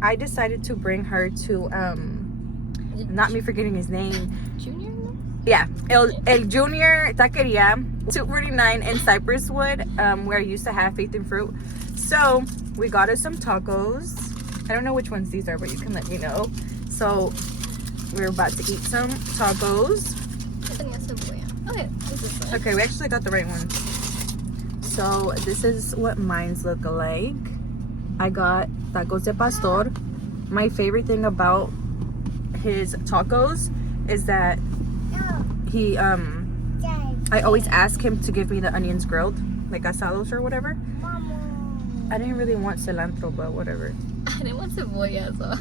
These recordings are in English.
I decided to bring her to not me forgetting his name. Junior? Yeah, El Junior Taqueria, 249 in Cypresswood, where I used to have Faith and Fruit. So we got us some tacos. I don't know which ones these are, but you can let me know. So we're about to eat some tacos. Okay, this is good. Okay, we actually got the right one. So this is what mine's look like. I got tacos de pastor. My favorite thing about his tacos is that he I always ask him to give me the onions grilled, like asados or whatever. I didn't really want cilantro, but whatever. I didn't want cebolla, so.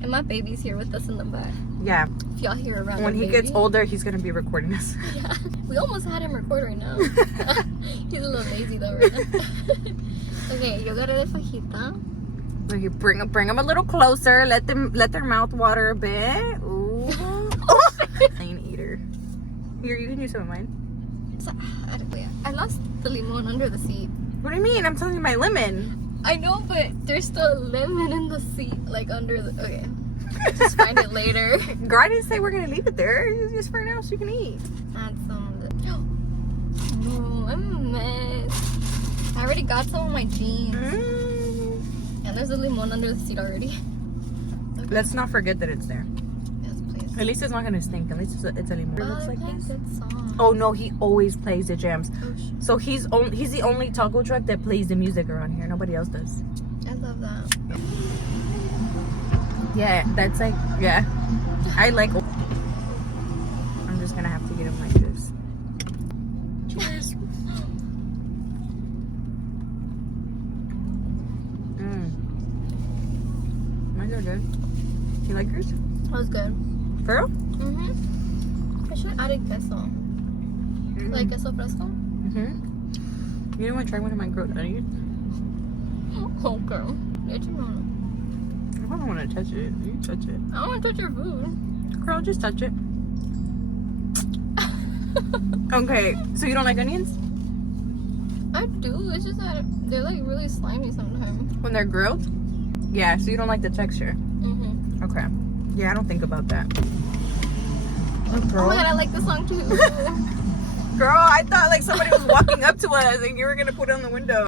And my baby's here with us in the back. Yeah. If y'all hear around when he gets older, he's gonna be recording us. Yeah. We almost had him record right now. He's a little lazy though right now. Okay, yo got a fajita. Okay, bring them a little closer. Let their mouth water a bit. Ooh. Plain eater. Here, you can use some of mine. I lost the limon under the seat. What do you mean? I'm telling you my lemon. I know, but there's still lemon in the seat, like under the. Okay, just find it later. Girl, I didn't say we're gonna leave it there. It's just for now, so you can eat. Add some of the. No, I'm a mess. I already got some of my jeans. And there's a limon under the seat already. Okay. Let's not forget that it's there. Yes, please. At least it's not gonna stink. At least it's a limon. It looks like this. Good song. Oh no, he always plays the jams. Oh, so he's the only taco truck that plays the music around here. Nobody else does. I love that. Yeah, that's like, yeah. I like. I'm just gonna have to get him like this. Cheers. Mine's are good. You like yours? That was good. For real? Mm-hmm. I should have added queso. Like queso fresco? Mm-hmm. You don't want to try one of my grilled onions? Oh, girl. Did you know? I don't want to touch it. You touch it. I don't want to touch your food. Girl, just touch it. Okay, so you don't like onions? I do. It's just that they're like really slimy sometimes. When they're grilled? Yeah, so you don't like the texture? Mm-hmm. Okay. Yeah, I don't think about that. Oh my god, I like this song too. Girl, I thought like somebody was walking up to us and you were going to put it on the window.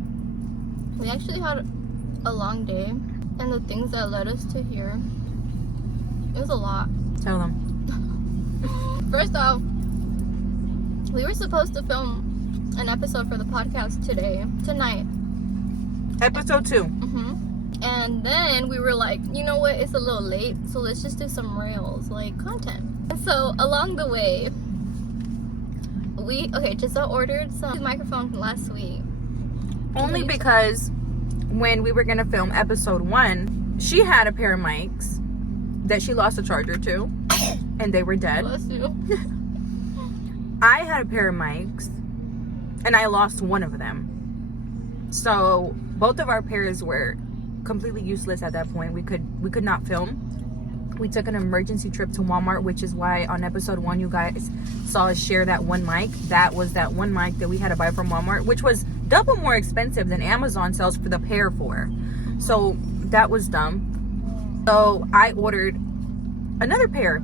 We actually had a long day, and the things that led us to here, it was a lot. Tell them. First off, we were supposed to film an episode for the podcast tonight. Episode 2. Mm-hmm. And then we were like, you know what, it's a little late, so let's just do some reels, like content. So along the way, Giselle ordered some microphones last week. Only because when we were going to film episode 1, she had a pair of mics that she lost a charger to, and they were dead. Bless you. I had a pair of mics, and I lost one of them. So both of our pairs were completely useless at that point. We could not film. We took an emergency trip to Walmart, which is why on episode 1 you guys saw us share that one mic. That was that one mic that we had to buy from Walmart, which was double more expensive than Amazon sells for the pair for. So that was dumb. So I ordered another pair,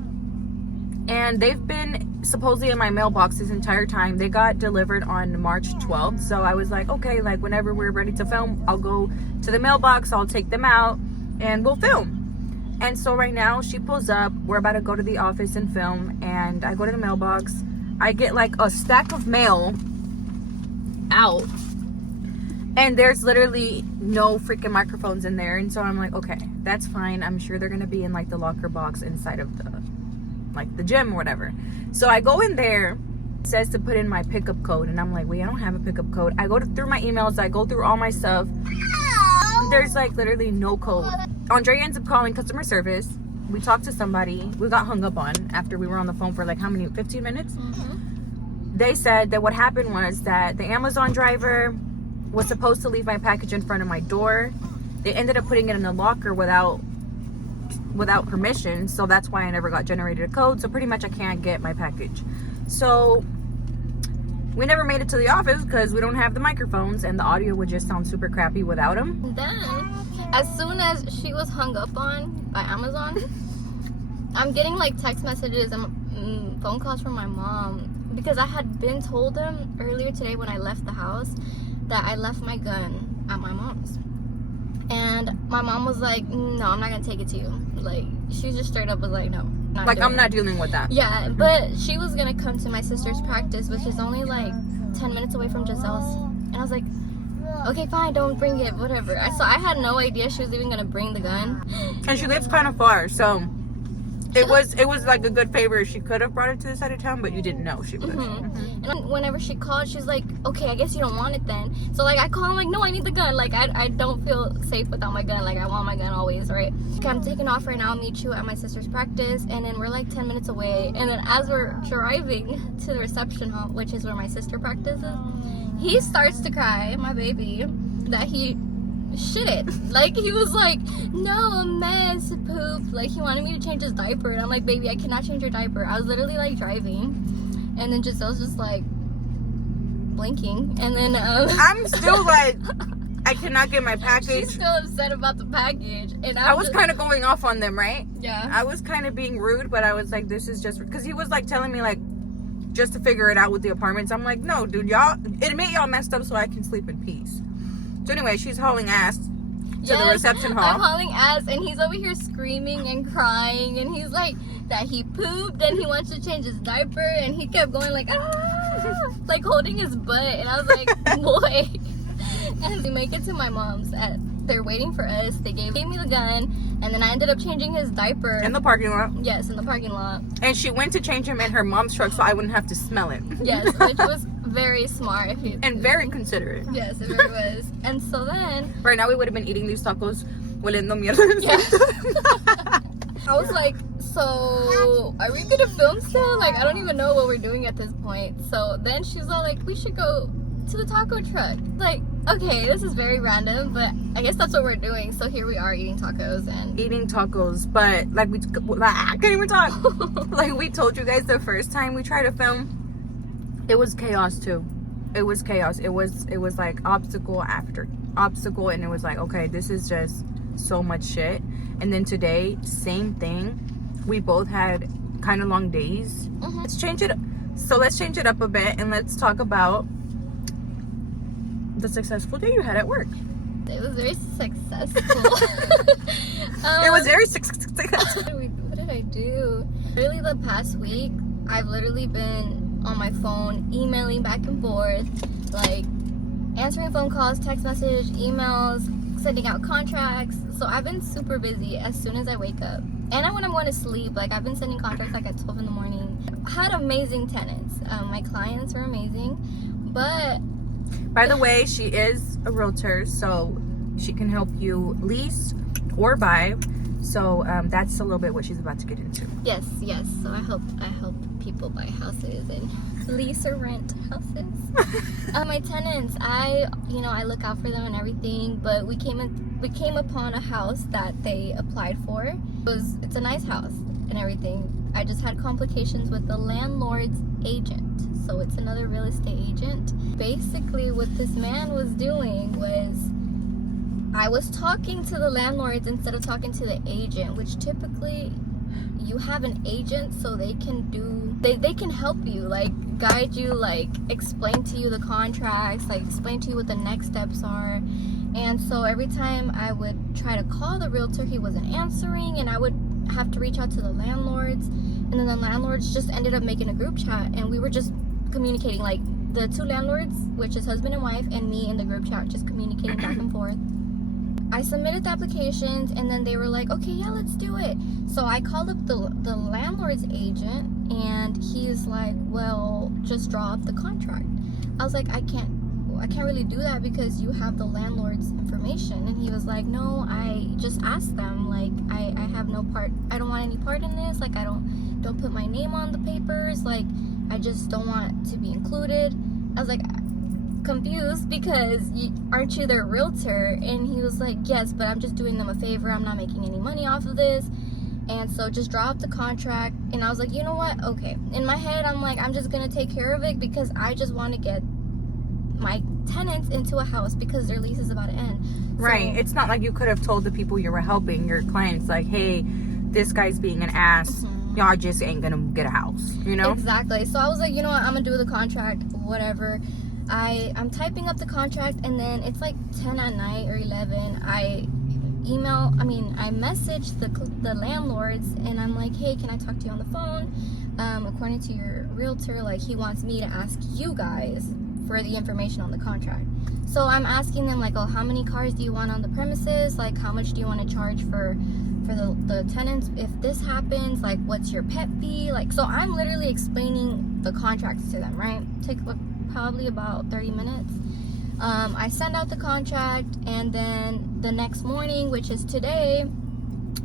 and they've been supposedly in my mailbox this entire time. They got delivered on March 12th. So I was like, okay, like whenever we're ready to film, I'll go to the mailbox, I'll take them out, and we'll film. And so right now she pulls up, we're about to go to the office and film, and I go to the mailbox, I get like a stack of mail out, and there's literally no freaking microphones in there. And so I'm like, okay, that's fine. I'm sure they're gonna be in like the locker box inside of the gym or whatever. So I go in there, it says to put in my pickup code, and I'm like, wait, I don't have a pickup code. I go through my emails, I go through all my stuff. There's like literally no code. Andre ends up calling customer service. We talked to somebody. We got hung up on after we were on the phone for like how many, 15 minutes? Mm-hmm. They said that what happened was that the Amazon driver was supposed to leave my package in front of my door. They ended up putting it in a locker without permission, so that's why I never got generated a code. So pretty much I can't get my package. So we never made it to the office because we don't have the microphones, and the audio would just sound super crappy without them. And then as soon as she was hung up on by Amazon, I'm getting like text messages and phone calls from my mom, because I had been told them earlier today when I left the house that I left my gun at my mom's. And my mom was like, no, I'm not gonna take it to you. Like, she just straight up was like, no. I'm not dealing with that. Yeah, but she was gonna come to my sister's practice, which is only like 10 minutes away from Giselle's. And I was like, okay, fine, don't bring it, whatever. So I had no idea she was even gonna bring the gun. And she lives kind of far, so it was like a good favor. She could have brought it to this side of town, but you didn't know she would. And whenever she called, she was like, okay, I guess you don't want it then. So like I call, I'm like, no, I need the gun. Like I don't feel safe without my gun. Like I want my gun always, right? Okay, I'm taking off right now. I'll meet you at my sister's practice. And then we're like 10 minutes away. And then as we're driving to the reception hall, which is where my sister practices, he starts to cry, my baby, that he shit it. Like he was like, no, a mess, poop. Like he wanted me to change his diaper. And I'm like, baby, I cannot change your diaper. I was literally like driving. And then Giselle's just like blinking. And then I'm still like, I cannot get my package. She's still upset about the package. And I was kind of going off on them, right? Yeah. I was kind of being rude, but I was like, this is just because he was like telling me like just to figure it out with the apartments. I'm like, no, dude, y'all admit y'all messed up so I can sleep in peace. So anyway, she's hauling ass to the reception hall. I'm hauling ass, and he's over here screaming and crying, and he's like that he pooped and he wants to change his diaper, and he kept going like, ah, like holding his butt, and I was like, boy. And we make it to my mom's. They're waiting for us. They gave me the gun, and then I ended up changing his diaper In the parking lot. Yes, in the parking lot. And she went to change him in her mom's truck so I wouldn't have to smell it. Yes, which was very smart. And very considerate. Yes, it really was. And so then right now we would have been eating these tacos oliendo mierda. Yeah. I was like, so are we gonna film still? Like, I don't even know what we're doing at this point. So then she's all like, we should go to the taco truck. Like, okay, this is very random, but I guess that's what we're doing. So here we are eating tacos and eating tacos, but like I can't even talk. Like we told you guys the first time we tried to film, it was chaos too. It was chaos. It was like obstacle after obstacle, and it was like, okay, this is just so much shit. And then today, same thing. We both had kind of long days. Let's change it up. So let's change it up a bit and let's talk about the successful day you had at work. It was very successful. It was very successful. What did I do? Really, the past week, I've literally been on my phone, emailing back and forth, like answering phone calls, text message, emails, sending out contracts. So I've been super busy as soon as I wake up. And when I'm going to sleep, like I've been sending contracts like at 12 in the morning. Had amazing tenants. My clients are amazing. But by the way, she is a realtor, so she can help you lease or buy. So that's a little bit what she's about to get into. Yes. So I help people buy houses and lease or rent houses. My tenants, I look out for them and everything, but we came upon a house that they applied for. It's a nice house and everything. I just had complications with the landlord's agent. So it's another real estate agent. Basically what this man was doing was, I was talking to the landlords instead of talking to the agent, which typically you have an agent so they can help you, like guide you, like explain to you the contracts, like explain to you what the next steps are. And so every time I would try to call the realtor, he wasn't answering, and I would have to reach out to the landlords, and then the landlords just ended up making a group chat, and we were just communicating, like the two landlords, which is husband and wife, and me in the group chat, just communicating back and forth. I submitted the applications, and then they were like, okay, yeah, let's do it. So I called up the landlord's agent, and he's like, well, just draw up the contract. I was like, I can't really do that because you have the landlord's information. And he was like, no, I just asked them, like I have no part, I don't want any part in this, like I don't put my name on the papers, like I just don't want to be included. I was like confused because aren't you their realtor? And he was like, yes, but I'm just doing them a favor, I'm not making any money off of this, and so just draw up the contract. And I was like, you know what, okay. In my head I'm like, I'm just gonna take care of it because I just want to get my tenants into a house because their lease is about to end. Right. It's not like you could have told the people you were helping, your clients, like, hey, this guy's being an ass. Y'all just ain't gonna get a house, you know? Exactly. So I was like, you know what, I'm gonna do the contract, whatever. I'm typing up the contract, and then it's like 10 at night or 11. I messaged the landlords, and I'm like, hey, can I talk to you on the phone? According to your realtor, like, he wants me to ask you guys for the information on the contract. So I'm asking them, like, oh, how many cars do you want on the premises? Like, how much do you want to charge for the tenants if this happens? Like, what's your pet fee? Like, so I'm literally explaining the contracts to them, right? Take probably about 30 minutes. I send out the contract, and then the next morning, which is today,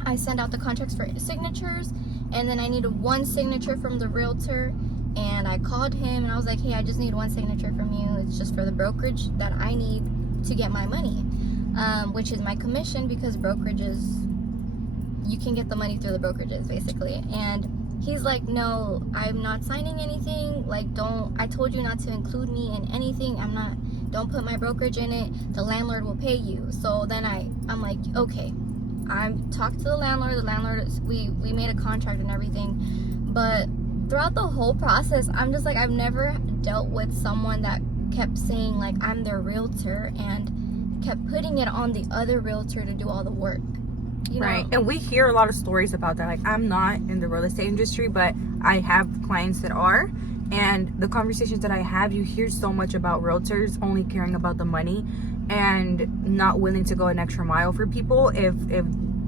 I send out the contracts for signatures, and then I needed one signature from the realtor. And I called him, and I was like, hey, I just need one signature from you. It's just for the brokerage that I need to get my money, which is my commission, because brokerages, you can get the money through the brokerages, basically. And he's like, no, I'm not signing anything. Like, I told you not to include me in anything. Don't put my brokerage in it. The landlord will pay you. So then I'm like, okay. I talked to the landlord. The landlord, we made a contract and everything. But throughout the whole process, I'm just like, I've never dealt with someone that kept saying, like, I'm their realtor, and kept putting it on the other realtor to do all the work. You know? Right. And we hear a lot of stories about that. Like, I'm not in the real estate industry, but I have clients that are. And the conversations that I have, you hear so much about realtors only caring about the money and not willing to go an extra mile for people if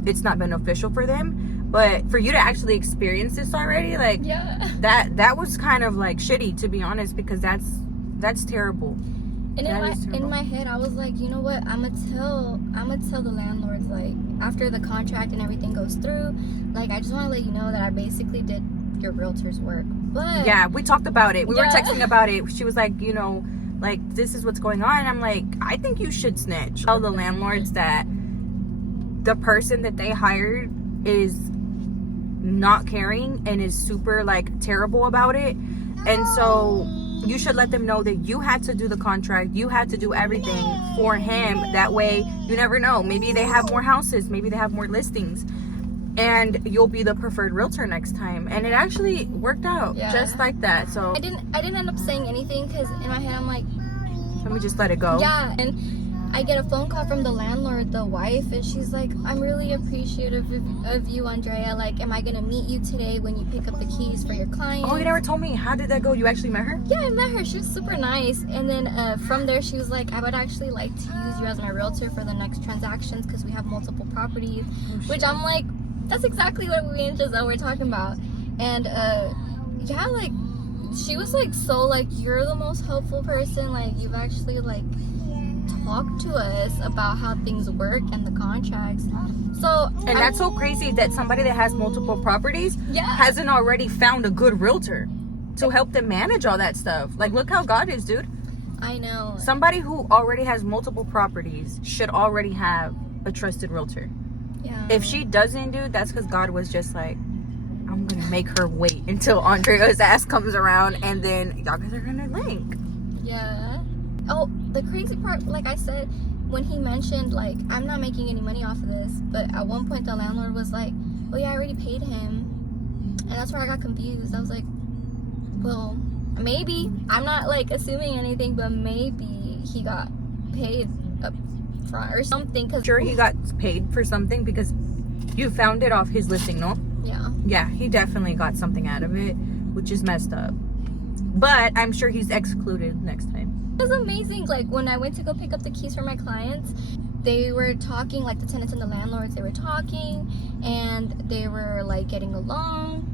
it's not beneficial for them. But for you to actually experience this already, like, yeah, that was kind of like shitty, to be honest, because that's terrible. And in my head, I was like, you know what? I'm gonna tell the landlords, like, after the contract and everything goes through, like, I just want to let you know that I basically did your realtor's work. But yeah, we talked about it. We were texting about it. She was like, you know, like, this is what's going on. And I'm like, I think you should snitch. Tell the landlords that the person that they hired is not caring and is super, like, terrible about it. And so you should let them know that you had to do the contract, you had to do everything for him. That way, you never know, maybe they have more houses, maybe they have more listings, and you'll be the preferred realtor next time. And it actually worked out just like that. So I didn't end up saying anything, because in my head I'm like, let me just let it go. yeah. And I get a phone call from the landlord, the wife, and she's like, I'm really appreciative of you, Andrea. Like, am I gonna meet you today when you pick up the keys for your client? Oh, you never told me. How did that go? You actually met her? Yeah, I met her. She was super nice. And then from there, she was like, I would actually like to use you as my realtor for the next transactions, because we have multiple properties. Which I'm like, that's exactly what we and Giselle were talking about. And yeah, like, she was like, so, like, you're the most helpful person. Like, you've actually, like, talk to us about how things work and the contracts. So, and that's so crazy that somebody that has multiple properties hasn't already found a good realtor to help them manage all that stuff. Like, look how God is, dude. I know. Somebody who already has multiple properties should already have a trusted realtor. Yeah. If she doesn't, dude, that's because God was just like, I'm gonna make her wait until Andrea's ass comes around, and then y'all guys are gonna link. Yeah. Oh, the crazy part, like I said, when he mentioned, like, I'm not making any money off of this, but at one point the landlord was like, oh yeah, I already paid him. And that's where I got confused. I was like, well, maybe. I'm not, like, assuming anything, but maybe he got paid up front or something. Cause Sure, he got paid for something because you found it off his listing, no? Yeah. Yeah, he definitely got something out of it, which is messed up. But I'm sure he's excluded next time. It was amazing. Like, when I went to go pick up the keys for my clients, they were talking, like, the tenants and the landlords, they were talking, and they were, like, getting along.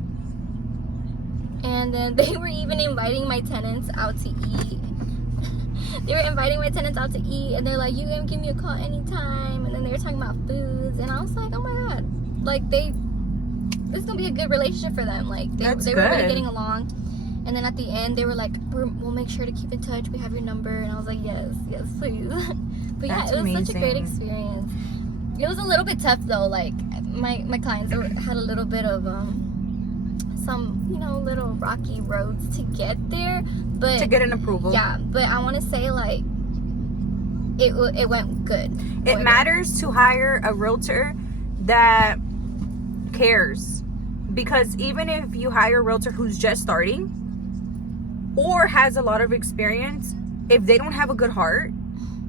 And then they were even inviting my tenants out to eat. They were inviting my tenants out to eat, and they're like, you can give me a call anytime. And then they were talking about foods, and I was like, oh my god, like, this is gonna be a good relationship for them. Like, they were really getting along. And then at the end, they were like, we'll make sure to keep in touch. We have your number. And I was like, yes, please. But yeah, it was such a great experience. It was a little bit tough, though. Like, my clients had a little bit of some, you know, little rocky roads to get there. But to get an approval. Yeah, but I want to say, like, it went good. It matters to hire a realtor that cares, because even if you hire a realtor who's just starting or has a lot of experience, if they don't have a good heart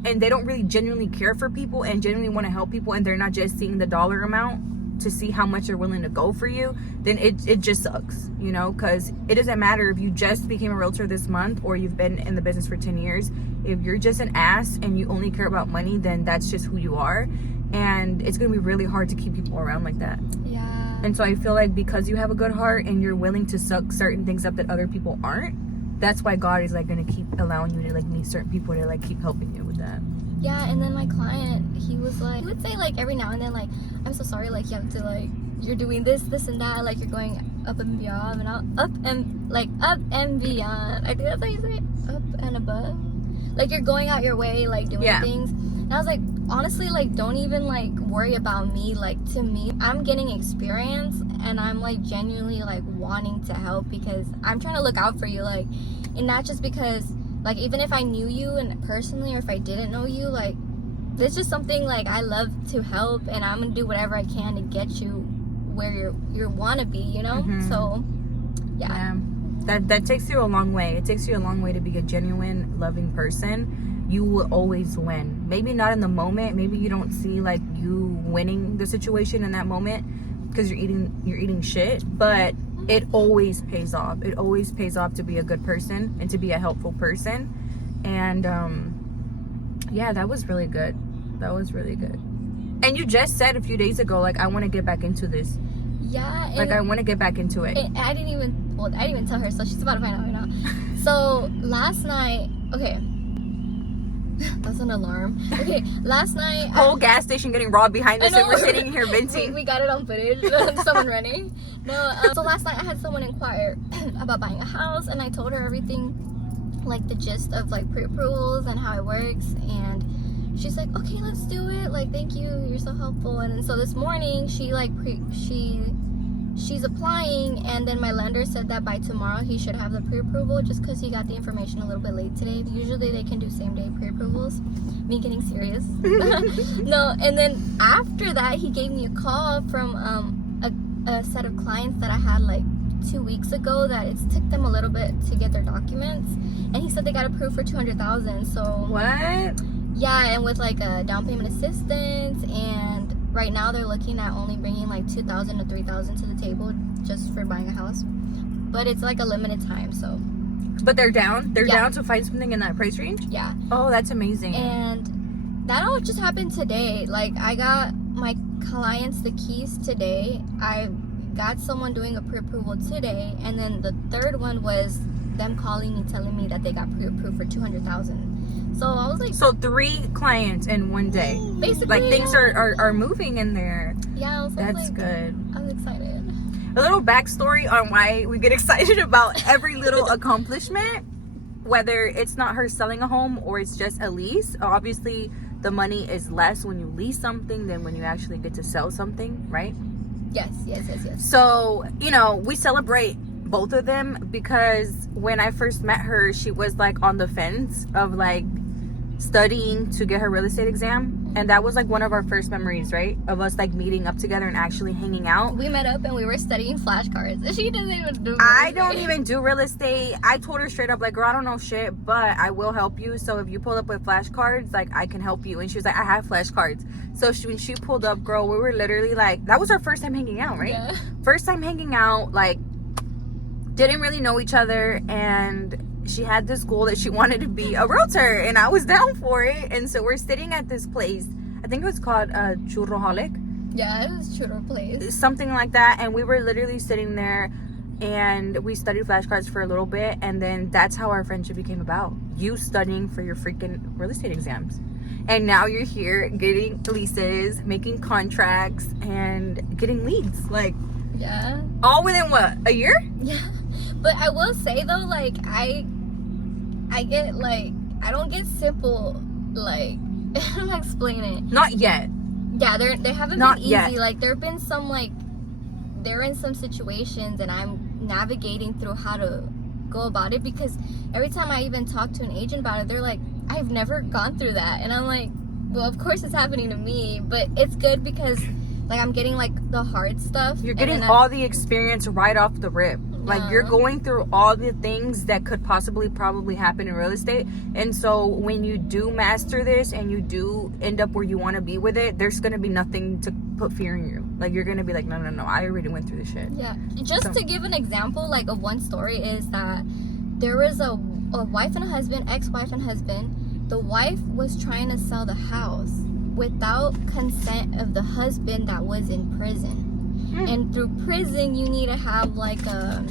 and they don't really genuinely care for people and genuinely want to help people, and they're not just seeing the dollar amount to see how much they're willing to go for you, then it just sucks, you know. Because it doesn't matter if you just became a realtor this month or you've been in the business for 10 years. If you're just an ass and you only care about money, then that's just who you are, and it's gonna be really hard to keep people around like that. Yeah. And so I feel like because you have a good heart and you're willing to suck certain things up that other people aren't, that's why God is like gonna keep allowing you to like meet certain people to like keep helping you with that. Yeah, and then my client, he was like, he would say like every now and then, like, I'm so sorry, like you have to, like, you're doing this and that, like you're going up and beyond and up and beyond. I think that's how you say it, up and above. Like you're going out your way, like doing things. And I was like, honestly, like don't even like worry about me. Like to me, I'm getting experience and I'm like genuinely like wanting to help, because I'm trying to look out for you, like, and not just because like even if I knew you and personally, or if I didn't know you, like it's just something like I love to help, and I'm gonna do whatever I can to get you where you want to be, you know. So yeah. That takes you a long way. It takes you a long way to be a genuine, loving person. You will always win. Maybe not in the moment. Maybe you don't see like you winning the situation in that moment because you're eating shit. But it always pays off. It always pays off to be a good person and to be a helpful person. And yeah, that was really good. That was really good. And you just said a few days ago, like, I want to get back into this. Yeah. Like, I want to get back into it. I didn't even tell her, so she's about to find out right now. So last night, okay, that's an alarm. Okay, last night, whole gas station getting robbed behind us, and we're sitting here venting. We got it on footage. Someone running. No, so last night I had someone inquire about buying a house, and I told her everything, like the gist of like pre-approvals and how it works, and she's like, okay, let's do it. Like, thank you, you're so helpful. And then so this morning she like she's applying, and then my lender said that by tomorrow he should have the pre-approval, just because he got the information a little bit late today. Usually they can do same day pre-approvals. Me getting serious. No, and then after that he gave me a call from a set of clients that I had like 2 weeks ago that it's took them a little bit to get their documents, and he said they got approved for $200,000. So what? Yeah, and with like a down payment assistance, and right now they're looking at only bringing like $2,000 to $3,000 to the table just for buying a house, but it's like a limited time. So but they're down to find something in that price range. Yeah. Oh, that's amazing. And that all just happened today. Like I got my clients the keys today, I got someone doing a pre-approval today, and then the third one was them calling me telling me that they got pre-approved for $200,000. So I was like, so 3 clients in one day. Basically, like things are moving in there. Yeah, that's good. I was excited. A little backstory on why we get excited about every little accomplishment, whether it's not her selling a home or it's just a lease. Obviously, the money is less when you lease something than when you actually get to sell something, right? Yes. So, you know, we celebrate both of them, because when I first met her, she was like on the fence of like studying to get her real estate exam, and that was like one of our first memories, right, of us like meeting up together and actually hanging out. We met up and we were studying flashcards. She doesn't even do I don't even do real estate. I told her straight up, like, girl, I don't know shit, but I will help you. So if you pull up with flashcards, like, I can help you. And she was like, I have flashcards. So when she pulled up, girl, we were literally like, that was our first time hanging out, right? Yeah. First time hanging out, like, didn't really know each other, and she had this goal that she wanted to be a realtor, and I was down for it. And so we're sitting at this place, I think it was called Churroholic. Yeah, it was Churro Place, something like that. And we were literally sitting there and we studied flashcards for a little bit, and then that's how our friendship became about. You studying for your freaking real estate exams, and now you're here getting leases, making contracts, and getting leads. Like, yeah, all within what, a year? Yeah. But I will say though, like I get like, I don't get simple, like I'm not explaining it. Not yet. Yeah, they haven't not been easy. Yet. Like there've been some, like they're in some situations and I'm navigating through how to go about it, because every time I even talk to an agent about it, they're like, I've never gone through that. And I'm like, well, of course it's happening to me, but it's good because like I'm getting like the hard stuff. You're getting all the experience right off the rip. Like you're going through all the things that could probably happen in real estate. And so when you do master this and you do end up where you want to be with it, there's going to be nothing to put fear in you. Like you're going to be like, no, I already went through this shit. Yeah. Just to give an example, like of one story is that there was a wife and a husband, ex-wife and husband. The wife was trying to sell the house without consent of the husband that was in prison. And through prison, you need to have like a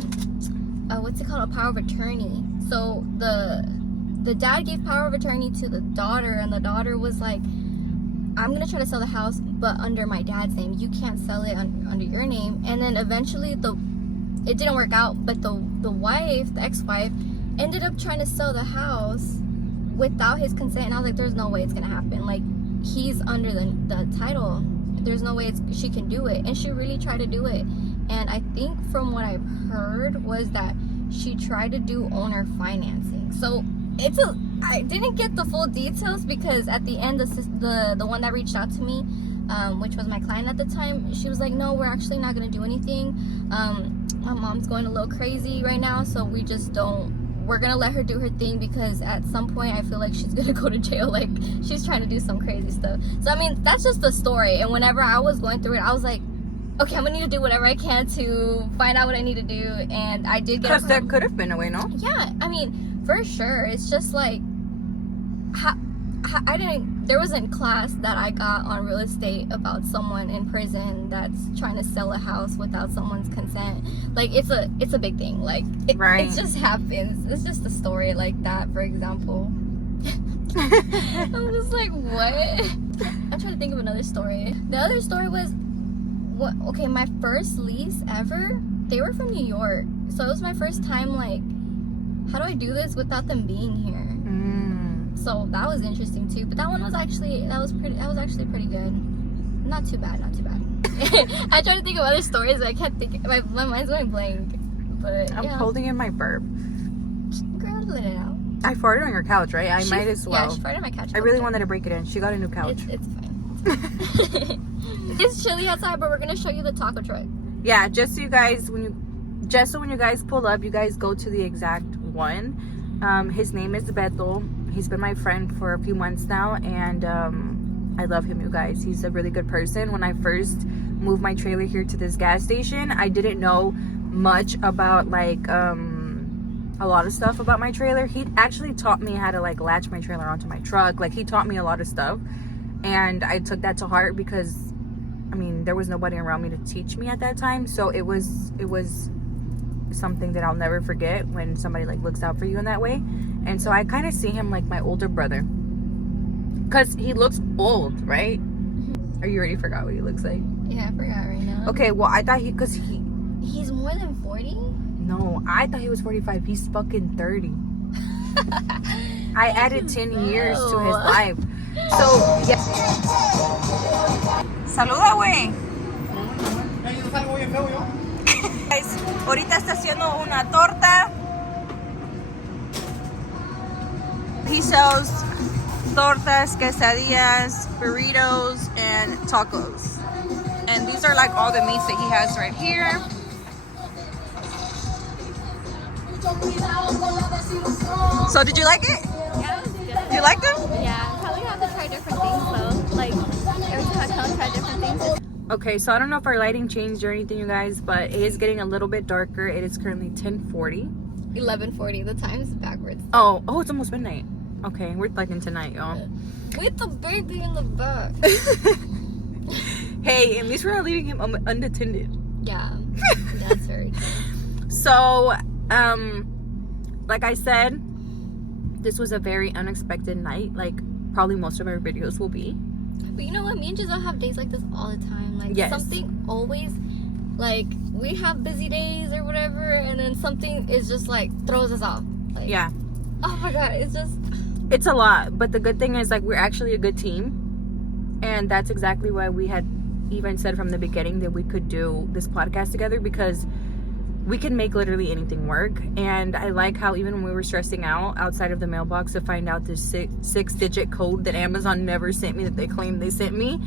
what's it called? A power of attorney. So the dad gave power of attorney to the daughter, and the daughter was like, I'm gonna try to sell the house, but under my dad's name. You can't sell it under your name. And then eventually it didn't work out, but the wife, the ex-wife, ended up trying to sell the house without his consent. And I was like, there's no way it's gonna happen. Like, he's under the title. There's no way she can do it. And she really tried to do it. And I think from what I've heard was that she tried to do owner financing. So I didn't get the full details because at the end, the one that reached out to me, which was my client at the time, she was like, no, we're actually not going to do anything. My mom's going a little crazy right now, so we're going to let her do her thing because at some point I feel like she's going to go to jail. Like, she's trying to do some crazy stuff. So, I mean, that's just the story. And whenever I was going through it, I was like, okay, I'm going to need to do whatever I can to find out what I need to do. And I did get because there could have been a way, no? Yeah, I mean, for sure. It's just like, there wasn't class that I got on real estate about someone in prison that's trying to sell a house without someone's consent. Like, it's a big thing. Like, it just happens. It's just a story like that, for example. I'm just like, what? I'm trying to think of another story. The other story was, okay, my first lease ever, they were from New York. So it was my first time, like, how do I do this without them being here? So that was interesting too. But that one was actually pretty good. Not too bad. I try to think of other stories, but I can't think. My mind's going blank. But I'm holding in my burp. Girl, let it out. I farted on your couch, right? I might as well. Yeah, she farted on my couch. I really wanted to break it in. She got a new couch. It's fine. It's chilly outside, but we're gonna show you the taco truck. Yeah, just so when you guys pull up, you guys go to the exact one. His name is Beto. He's been my friend for a few months now, and I love him, you guys. He's a really good person. When I first moved my trailer here to this gas station, I didn't know much about like a lot of stuff about my trailer. He actually taught me how to like latch my trailer onto my truck. Like, he taught me a lot of stuff, and I took that to heart because I mean, there was nobody around me to teach me at that time. So it was something that I'll never forget when somebody like looks out for you in that way. And so I kind of see him like my older brother, because he looks old, right? Or you already forgot what he looks like? Yeah, I forgot right now. Okay, well, I thought he's more than 40? No, I thought he was 45. He's fucking 30. I added 10 years to his life. So, yeah. Saluda, güey. Guys, ahorita está haciendo una torta. He sells tortas, quesadillas, burritos, and tacos. And these are like all the meats that he has right here. So did you like it? Yeah, it was good. You liked them? Yeah, probably have to try different things though. Like, every time I come, try different things. Okay, so I don't know if our lighting changed or anything, you guys, but it is getting a little bit darker. It is currently 10:40. 11:40. The time's backwards. Oh, it's almost midnight. Okay, we're like in tonight, y'all. With the baby in the back. Hey, at least we're not leaving him unattended. Yeah, that's very true. So, like I said, this was a very unexpected night. Like, probably most of our videos will be. But you know what? Me and Giselle have days like this all the time. Like, yes. Something always, like, we have busy days or whatever, and then something is just like throws us off. Like, yeah. Oh my god, it's a lot. But the good thing is, like, we're actually a good team, and that's exactly why we had even said from the beginning that we could do this podcast together, because we can make literally anything work. And I like how even when we were stressing out outside of the mailbox to find out this six-digit code that Amazon never sent me, that they claimed they sent me,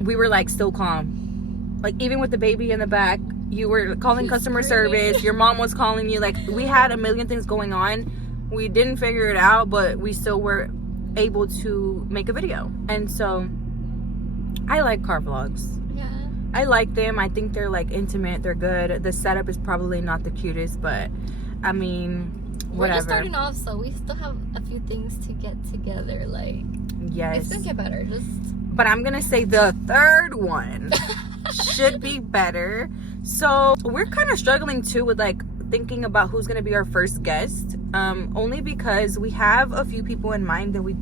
we were like still calm. Like even with the baby in the back, you were calling customer service, your mom was calling you, like we had a million things going on. We didn't figure it out, but we still were able to make a video. And so I like car vlogs. Yeah. I like them. I think they're like intimate. They're good. The setup is probably not the cutest, but I mean, whatever. We're just starting off, so we still have a few things to get together. Like, yes, it's gonna get better. But I'm gonna say the third one should be better. So we're kind of struggling too with like thinking about who's gonna be our first guest. Only because we have a few people in mind that we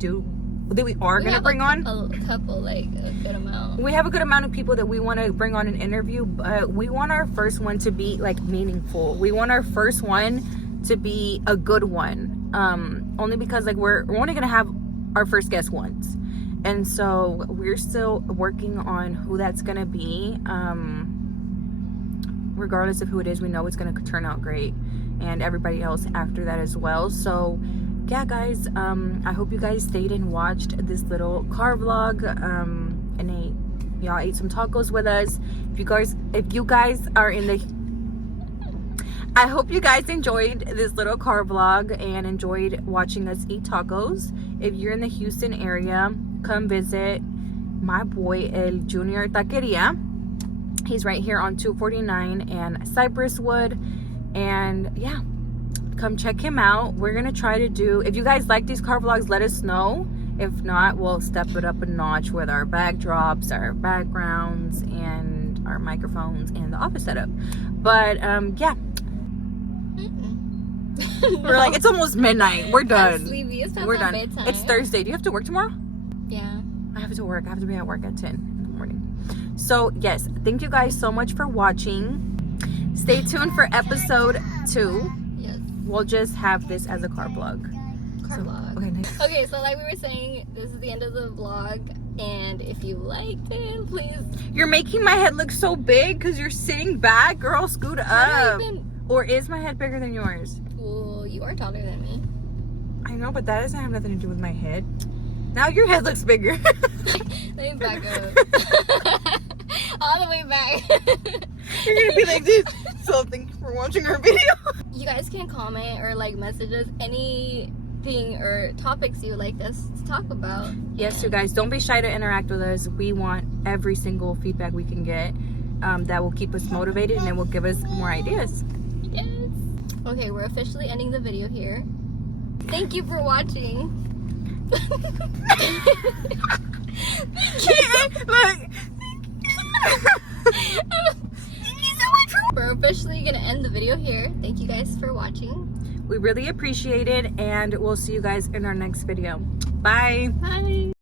are gonna bring on. A couple, like a good amount. We have a good amount of people that we want to bring on an interview, but we want our first one to be like meaningful. We want our first one to be a good one. Only because like we're only gonna have our first guest once, and so we're still working on who that's gonna be. Regardless of who it is, we know it's gonna turn out great, and everybody else after that as well. So yeah, guys, I hope you guys stayed and watched this little car vlog, and y'all ate some tacos with us. If you guys are in the, I hope you guys enjoyed this little car vlog and enjoyed watching us eat tacos. If you're in the Houston area, come visit my boy El Junior Taqueria. He's right here on 249 and Cypress Wood, and yeah, come check him out. We're gonna try to do, if you guys like these car vlogs, let us know. If not, we'll step it up a notch with our backdrops, our backgrounds, and our microphones and the office setup. But yeah, we're like, it's almost midnight, we're done. I'm sleepy. It's past We're my done. bedtime. It's Thursday. Do you have to work tomorrow? Yeah. I have to work. I have to be at work at 10 in the morning. So so thank you guys so much for watching. Stay tuned for episode 2. Yes. We'll just have this as a car vlog. Vlog. Okay, nice. Okay, so like we were saying, this is the end of the vlog, and if you liked it, please. You're making my head look so big because you're sitting back. Girl, scoot up. Or is my head bigger than yours? Well, you are taller than me. I know, but that doesn't have nothing to do with my head. Now your head looks bigger. Let me back up. All the way back. You're gonna be like this. So thank you for watching our video. You guys can comment or like message us anything or topics you would like us to talk about. Yes, you guys, don't be shy to interact with us. We want every single feedback we can get. That will keep us motivated and it will give us more ideas. Yes. Okay, we're officially ending the video here. Thank you for watching. We're officially gonna end the video here. Thank you guys for watching. We really appreciate it, and we'll see you guys in our next video. Bye. Bye.